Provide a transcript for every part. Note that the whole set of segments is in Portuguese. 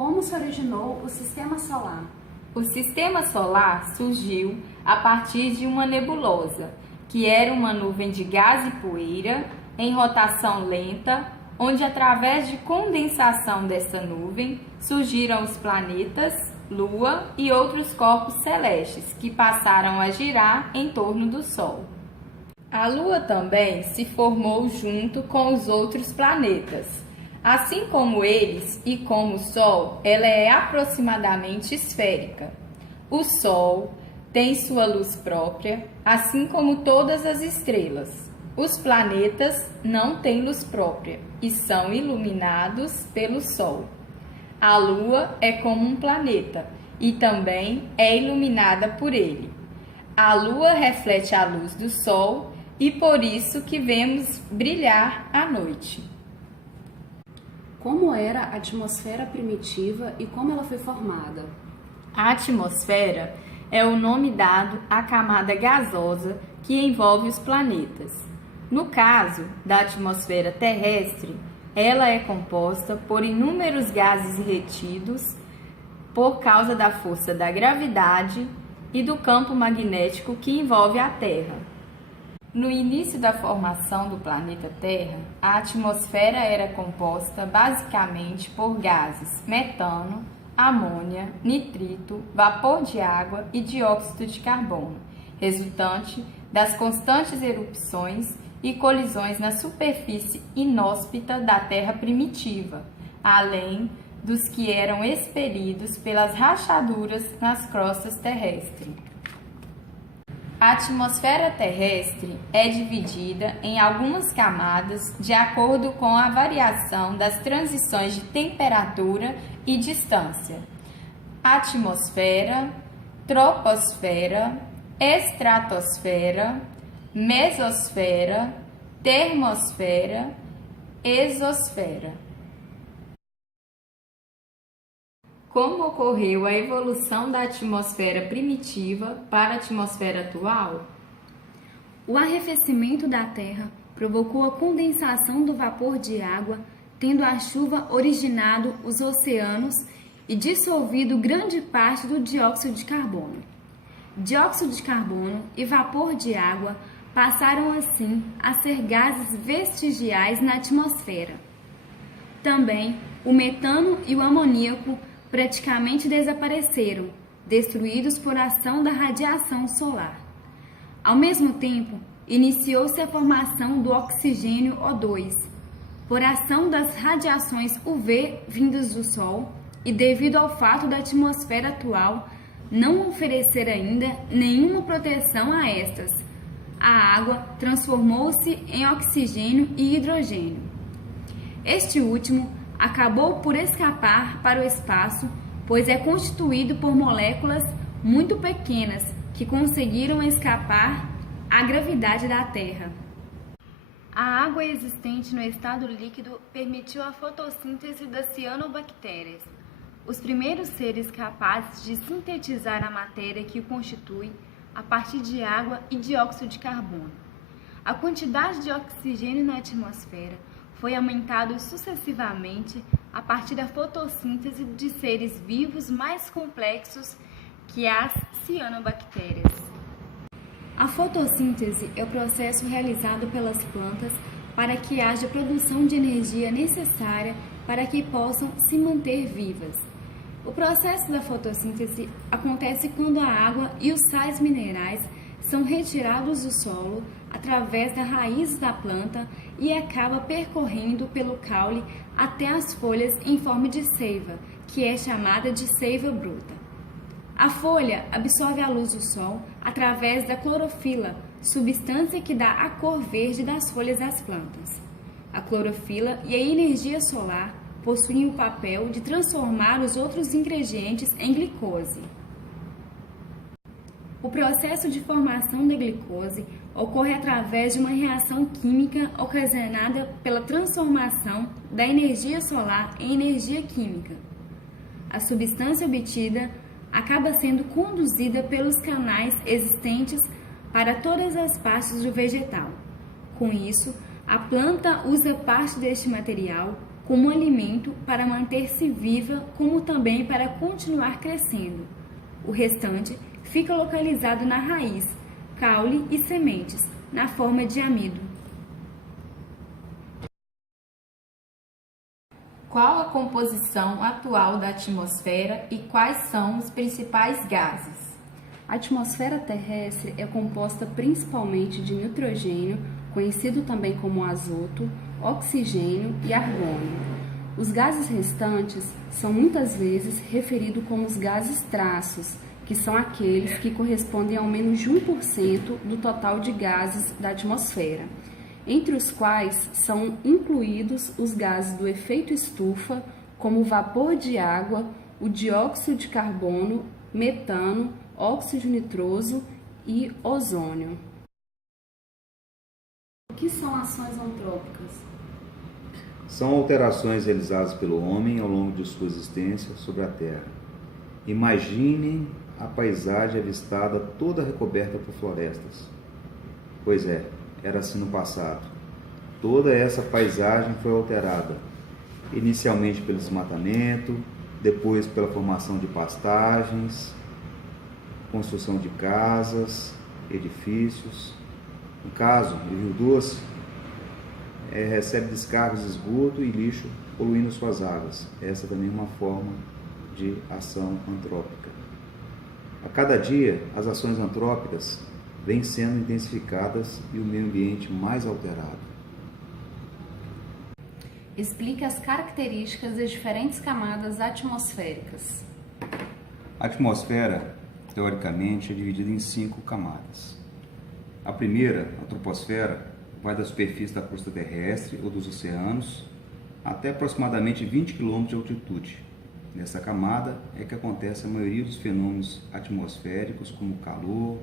Como se originou o Sistema Solar? O Sistema Solar surgiu a partir de uma nebulosa, que era uma nuvem de gás e poeira em rotação lenta, onde através de condensação dessa nuvem surgiram os planetas, Lua e outros corpos celestes que passaram a girar em torno do Sol. A Lua também se formou junto com os outros planetas. Assim como eles e como o Sol, ela é aproximadamente esférica. O Sol tem sua luz própria, assim como todas as estrelas. Os planetas não têm luz própria e são iluminados pelo Sol. A Lua é como um planeta e também é iluminada por ele. A Lua reflete a luz do Sol e por isso que vemos brilhar à noite. Como era a atmosfera primitiva e como ela foi formada? A atmosfera é o nome dado à camada gasosa que envolve os planetas. No caso da atmosfera terrestre, ela é composta por inúmeros gases retidos por causa da força da gravidade e do campo magnético que envolve a Terra. No início da formação do planeta Terra, a atmosfera era composta basicamente por gases metano, amônia, nitrito, vapor de água e dióxido de carbono, resultante das constantes erupções e colisões na superfície inóspita da Terra primitiva, além dos que eram expelidos pelas rachaduras nas crostas terrestres. A atmosfera terrestre é dividida em algumas camadas de acordo com a variação das transições de temperatura e distância. Atmosfera, troposfera, estratosfera, mesosfera, termosfera, exosfera. Como ocorreu a evolução da atmosfera primitiva para a atmosfera atual? O arrefecimento da Terra provocou a condensação do vapor de água, tendo a chuva originado os oceanos e dissolvido grande parte do dióxido de carbono. Dióxido de carbono e vapor de água passaram assim a ser gases vestigiais na atmosfera. Também o metano e o amoníaco praticamente desapareceram, destruídos por ação da radiação solar. Ao mesmo tempo, iniciou-se a formação do oxigênio O2, por ação das radiações UV vindas do Sol e devido ao fato da atmosfera atual não oferecer ainda nenhuma proteção a estas. A água transformou-se em oxigênio e hidrogênio. Este último acabou por escapar para o espaço, pois é constituído por moléculas muito pequenas que conseguiram escapar à gravidade da Terra. A água existente no estado líquido permitiu a fotossíntese das cianobactérias, os primeiros seres capazes de sintetizar a matéria que o constitui a partir de água e dióxido de carbono. A quantidade de oxigênio na atmosfera foi aumentado sucessivamente a partir da fotossíntese de seres vivos mais complexos que as cianobactérias. A fotossíntese é o processo realizado pelas plantas para que haja produção de energia necessária para que possam se manter vivas. O processo da fotossíntese acontece quando a água e os sais minerais são retirados do solo através das raízes da planta e acaba percorrendo pelo caule até as folhas em forma de seiva, que é chamada de seiva bruta. A folha absorve a luz do sol através da clorofila, substância que dá a cor verde das folhas das plantas. A clorofila e a energia solar possuem o papel de transformar os outros ingredientes em glicose. O processo de formação da glicose ocorre através de uma reação química ocasionada pela transformação da energia solar em energia química. A substância obtida acaba sendo conduzida pelos canais existentes para todas as partes do vegetal. Com isso, a planta usa parte deste material como alimento para manter-se viva, como também para continuar crescendo. O restante fica localizado na raiz, caule e sementes, na forma de amido. Qual a composição atual da atmosfera e quais são os principais gases? A atmosfera terrestre é composta principalmente de nitrogênio, conhecido também como azoto, oxigênio e argônio. Os gases restantes são muitas vezes referidos como os gases traços, que são aqueles que correspondem ao menos de 1% do total de gases da atmosfera, entre os quais são incluídos os gases do efeito estufa, como o vapor de água, o dióxido de carbono, metano, óxido nitroso e ozônio. O que são ações antrópicas? São alterações realizadas pelo homem ao longo de sua existência sobre a Terra. Imaginem a paisagem avistada toda recoberta por florestas. Pois é, era assim no passado. Toda essa paisagem foi alterada, inicialmente pelo desmatamento, depois pela formação de pastagens, construção de casas, edifícios. No caso, o Rio Doce recebe descargas de esgoto e lixo poluindo suas águas. Essa também é uma forma de ação antrópica. A cada dia, as ações antrópicas vêm sendo intensificadas e o meio ambiente mais alterado. Explique as características das diferentes camadas atmosféricas. A atmosfera, teoricamente, é dividida em 5 camadas. A primeira, a troposfera, vai da superfície da crosta terrestre ou dos oceanos até aproximadamente 20 km de altitude. Nessa camada é que acontece a maioria dos fenômenos atmosféricos, como calor,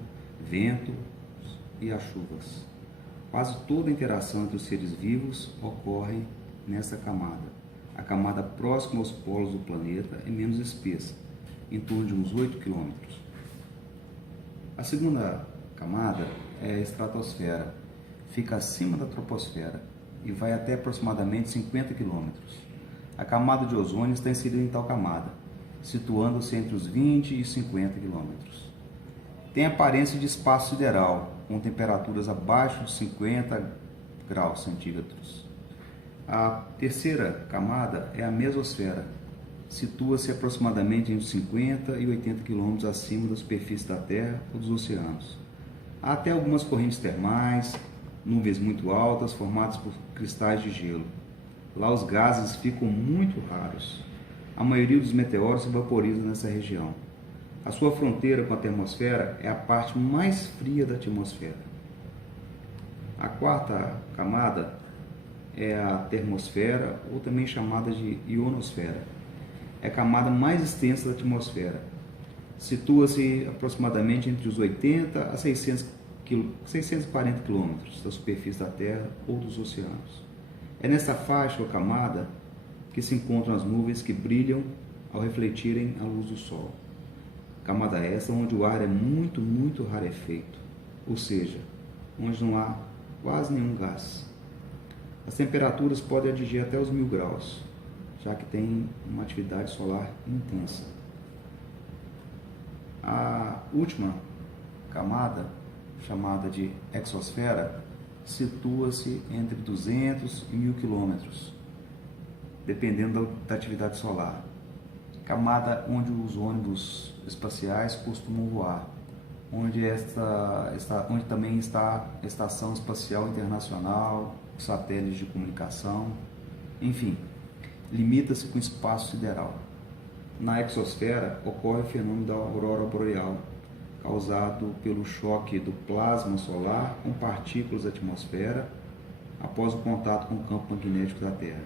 vento e as chuvas. Quase toda a interação entre os seres vivos ocorre nessa camada. A camada próxima aos polos do planeta é menos espessa, em torno de uns 8 km. A segunda camada é a estratosfera, fica acima da troposfera e vai até aproximadamente 50 km. A camada de ozônio está inserida em tal camada, situando-se entre os 20 e 50 km. Tem aparência de espaço sideral, com temperaturas abaixo de 50 graus centígrados. A terceira camada é a mesosfera, situa-se aproximadamente entre 50 e 80 km acima da superfície da Terra ou dos oceanos. Há até algumas correntes termais, nuvens muito altas formadas por cristais de gelo. Lá os gases ficam muito raros. A maioria dos meteoros se vaporiza nessa região. A sua fronteira com a termosfera é a parte mais fria da atmosfera. A quarta camada é a termosfera, ou também chamada de ionosfera. É a camada mais extensa da atmosfera. Situa-se aproximadamente entre os 80 a 640 km da superfície da Terra ou dos oceanos. É nessa faixa ou camada que se encontram as nuvens que brilham ao refletirem a luz do Sol. Camada essa onde o ar é muito rarefeito, ou seja, onde não há quase nenhum gás. As temperaturas podem atingir até os 1000 graus, já que tem uma atividade solar intensa. A última camada, chamada de exosfera, situa-se entre 200 e 1000 quilômetros, dependendo da atividade solar. Camada onde os ônibus espaciais costumam voar, onde também está a Estação Espacial Internacional, satélites de comunicação, enfim, limita-se com o espaço sideral. Na exosfera ocorre o fenômeno da aurora boreal, causado pelo choque do plasma solar com partículas da atmosfera após o contato com o campo magnético da Terra.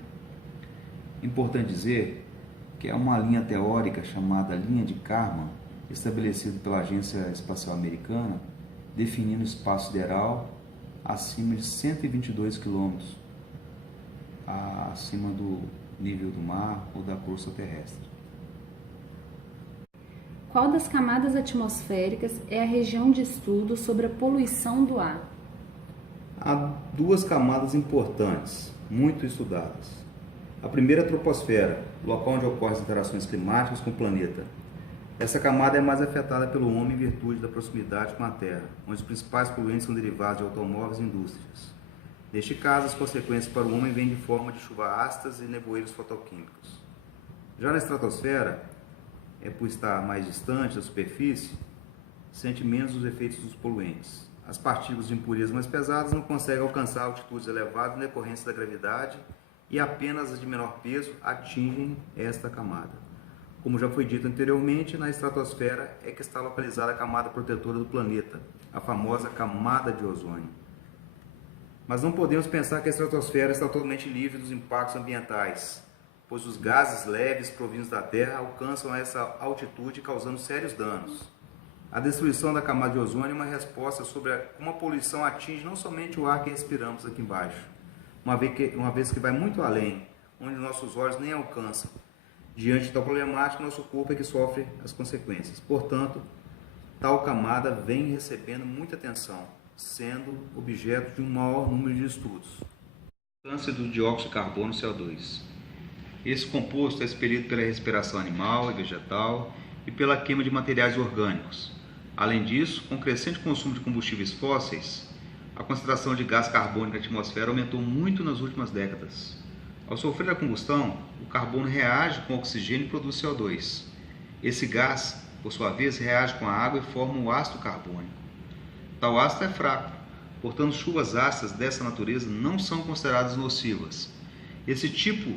Importante dizer que é uma linha teórica chamada linha de Kármán, estabelecida pela Agência Espacial Americana, definindo o espaço sideral acima de 122 km, acima do nível do mar ou da crosta terrestre. Qual das camadas atmosféricas é a região de estudo sobre a poluição do ar? Há 2 camadas importantes, muito estudadas. A primeira é a troposfera, local onde ocorrem as interações climáticas com o planeta. Essa camada é mais afetada pelo homem em virtude da proximidade com a Terra, onde os principais poluentes são derivados de automóveis e indústrias. Neste caso, as consequências para o homem vêm de forma de chuva ácidas e nevoeiros fotoquímicos. Já na estratosfera, por estar mais distante da superfície, sente menos os efeitos dos poluentes. As partículas de impurezas mais pesadas não conseguem alcançar altitudes elevadas na decorrência da gravidade e apenas as de menor peso atingem esta camada. Como já foi dito anteriormente, na estratosfera é que está localizada a camada protetora do planeta, a famosa camada de ozônio. Mas não podemos pensar que a estratosfera está totalmente livre dos impactos ambientais, pois os gases leves provindos da Terra alcançam essa altitude causando sérios danos. A destruição da camada de ozônio é uma resposta sobre como a poluição atinge não somente o ar que respiramos aqui embaixo, uma vez que vai muito além, onde nossos olhos nem alcançam. Diante da problemática, nosso corpo é que sofre as consequências. Portanto, tal camada vem recebendo muita atenção, sendo objeto de um maior número de estudos. A importância do dióxido de carbono CO2. Esse composto é expelido pela respiração animal e vegetal e pela queima de materiais orgânicos. Além disso, com o crescente consumo de combustíveis fósseis, a concentração de gás carbônico na atmosfera aumentou muito nas últimas décadas. Ao sofrer a combustão, o carbono reage com o oxigênio e produz CO2. Esse gás, por sua vez, reage com a água e forma o ácido carbônico. Tal ácido é fraco, portanto, chuvas ácidas dessa natureza não são consideradas nocivas. Esse tipo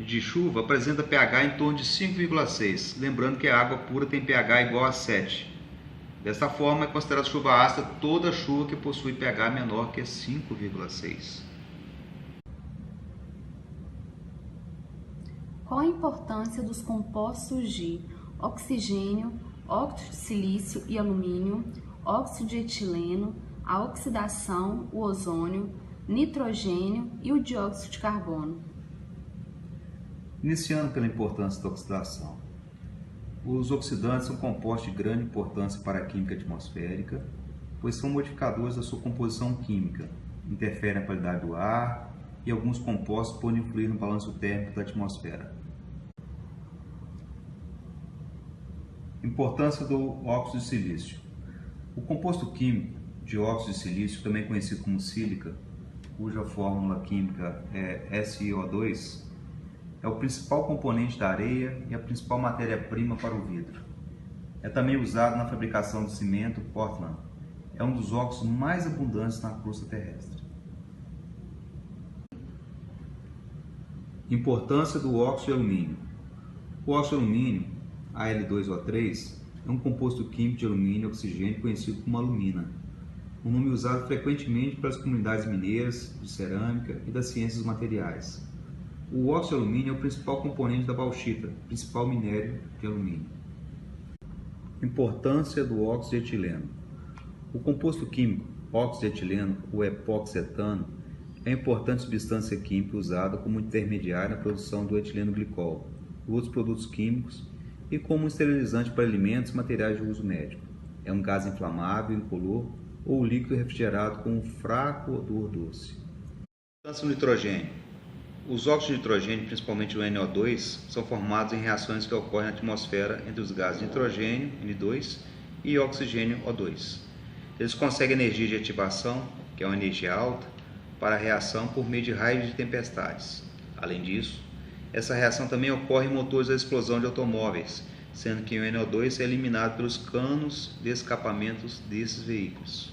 de chuva apresenta pH em torno de 5,6, lembrando que a água pura tem pH igual a 7. Desta forma, é considerada chuva ácida toda chuva que possui pH menor que 5,6. Qual a importância dos compostos de oxigênio, óxido de silício e alumínio, óxido de etileno, a oxidação, o ozônio, nitrogênio e o dióxido de carbono? Iniciando pela importância da oxidação. Os oxidantes são compostos de grande importância para a química atmosférica, pois são modificadores da sua composição química, interferem na qualidade do ar e alguns compostos podem influir no balanço térmico da atmosfera. Importância do óxido de silício. O composto químico de óxido de silício, também conhecido como sílica, cuja fórmula química é SiO2, é o principal componente da areia e a principal matéria-prima para o vidro. É também usado na fabricação de cimento Portland. É um dos óxidos mais abundantes na crosta terrestre. Importância do óxido de alumínio. O óxido de alumínio, Al2O3, é um composto químico de alumínio e oxigênio conhecido como alumina, um nome usado frequentemente pelas comunidades mineiras, de cerâmica e das ciências dos materiais. O óxido de alumínio é o principal componente da bauxita, principal minério de alumínio. Importância do óxido de etileno. O composto químico óxido de etileno, o epoxetano, é importante substância química usada como intermediária na produção do etileno glicol e outros produtos químicos e como esterilizante para alimentos e materiais de uso médico. É um gás inflamável, incolor ou líquido refrigerado com um fraco odor doce. Importância do nitrogênio. Os óxidos de nitrogênio, principalmente o NO2, são formados em reações que ocorrem na atmosfera entre os gases nitrogênio, N2, e oxigênio, O2. Eles conseguem energia de ativação, que é uma energia alta, para a reação por meio de raios de tempestades. Além disso, essa reação também ocorre em motores a explosão de automóveis, sendo que o NO2 é eliminado pelos canos de escapamentos desses veículos.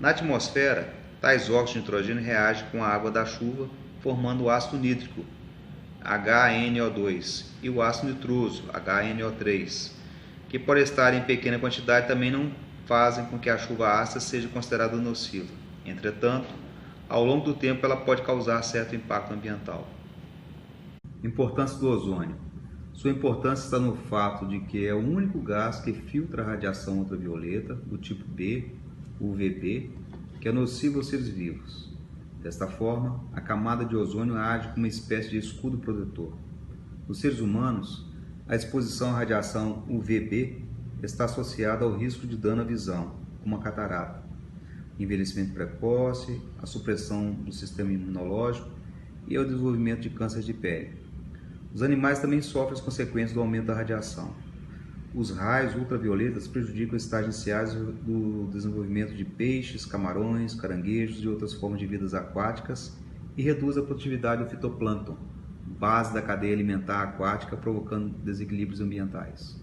Na atmosfera, tais óxidos de nitrogênio reagem com a água da chuva, formando o ácido nítrico, HNO2, e o ácido nitroso, HNO3, que por estar em pequena quantidade também não fazem com que a chuva ácida seja considerada nociva. Entretanto, ao longo do tempo ela pode causar certo impacto ambiental. Importância do ozônio. Sua importância está no fato de que é o único gás que filtra a radiação ultravioleta do tipo B, UVB, que é nocivo aos seres vivos. Desta forma, a camada de ozônio age como uma espécie de escudo protetor. Nos seres humanos, a exposição à radiação UVB está associada ao risco de dano à visão, como a catarata, envelhecimento precoce, a supressão do sistema imunológico e ao desenvolvimento de câncer de pele. Os animais também sofrem as consequências do aumento da radiação. Os raios ultravioletas prejudicam os estágios iniciais do desenvolvimento de peixes, camarões, caranguejos e outras formas de vidas aquáticas e reduz a produtividade do fitoplâncton, base da cadeia alimentar aquática, provocando desequilíbrios ambientais.